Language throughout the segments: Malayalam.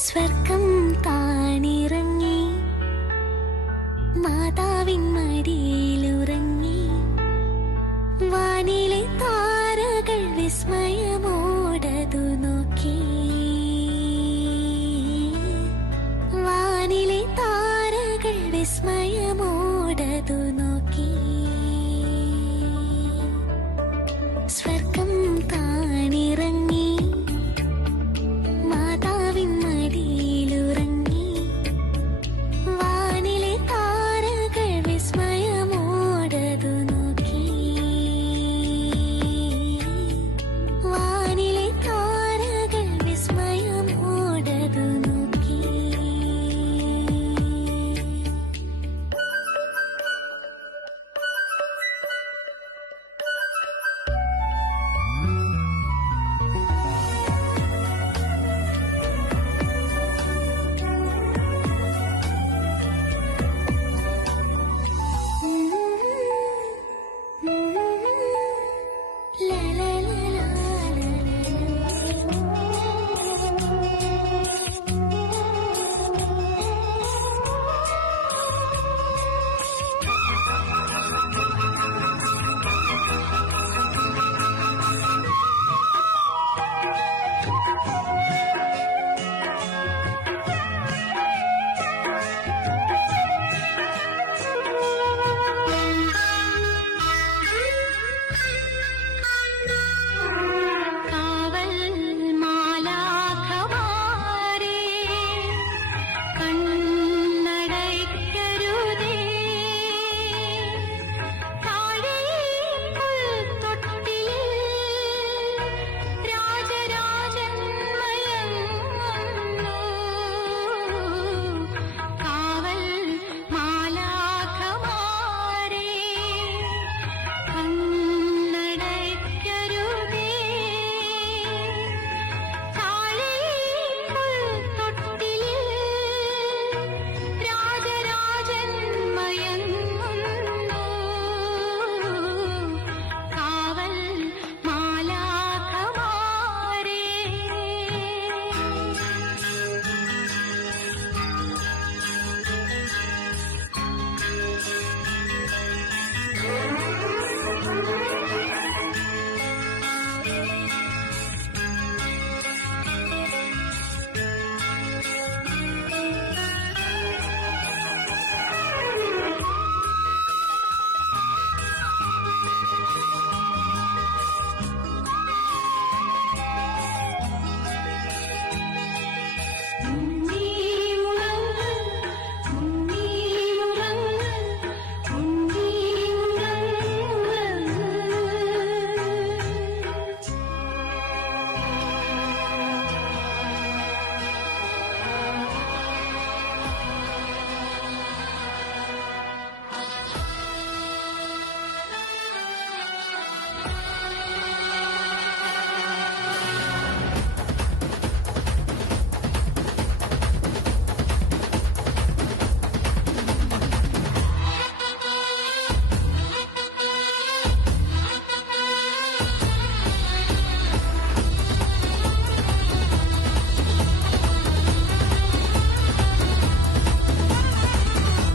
സ്വർഗം താണിറങ്ങി മാതാവിൻ മടിയിലുറങ്ങി വാനിലെ താരകൾ വിസ്മയമോടതു നോക്കി വാനിലെ താരകൾ വിസ്മയമോടതു നോക്കി സ്വർഗം താണിറങ്ങി മാതാവിൻ മടിയിലുറങ്ങി വാനിലെ താരകൾ വിസ്മയമോടതു നോക്കി വാനിലെ താരകൾ വിസ്മയമോടതു നോക്കി.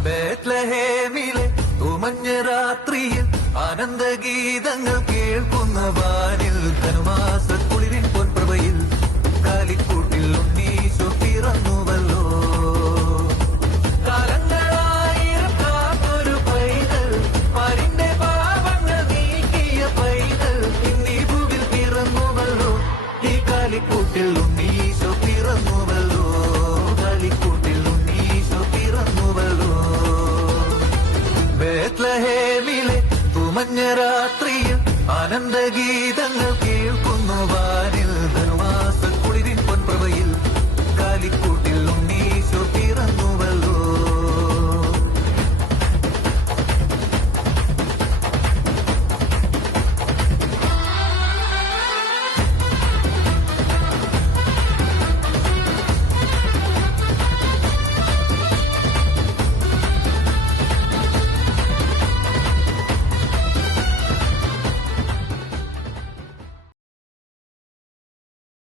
ബേത്ലഹേമിലെ തുമഞ്ഞ രാത്രിയിൽ ആനന്ദഗീതങ്ങൾ കേൾക്കുന്ന വാനിൽ ധനുമാസക്കുളിരിൻ പൊൻപ്രഭയിൽ കാലിക്കൂട്ടിൽ ഉണ്ണീശോ പിറന്നുവല്ലോ. കാലങ്ങളായിരം കാത്തൊരു പൈതൽ, പാരിന്റെ പാപങ്ങൾ നീക്കിയ പൈതൽ ഇന്നീ ഭൂവിൽ പിറന്നുവല്ലോ. ഈ കാലിക്കൂട്ടിൽ ഉണ്ണീശോ പിറന്നുവല്ലോ. കാലിക്കൂട്ടിൽ ഉണ്ണീശോ പിറന്നുവല്ലോ. ബേത്ലഹേമിലെ തുമഞ്ഞ രാത്രിയിൽ ആനന്ദഗീ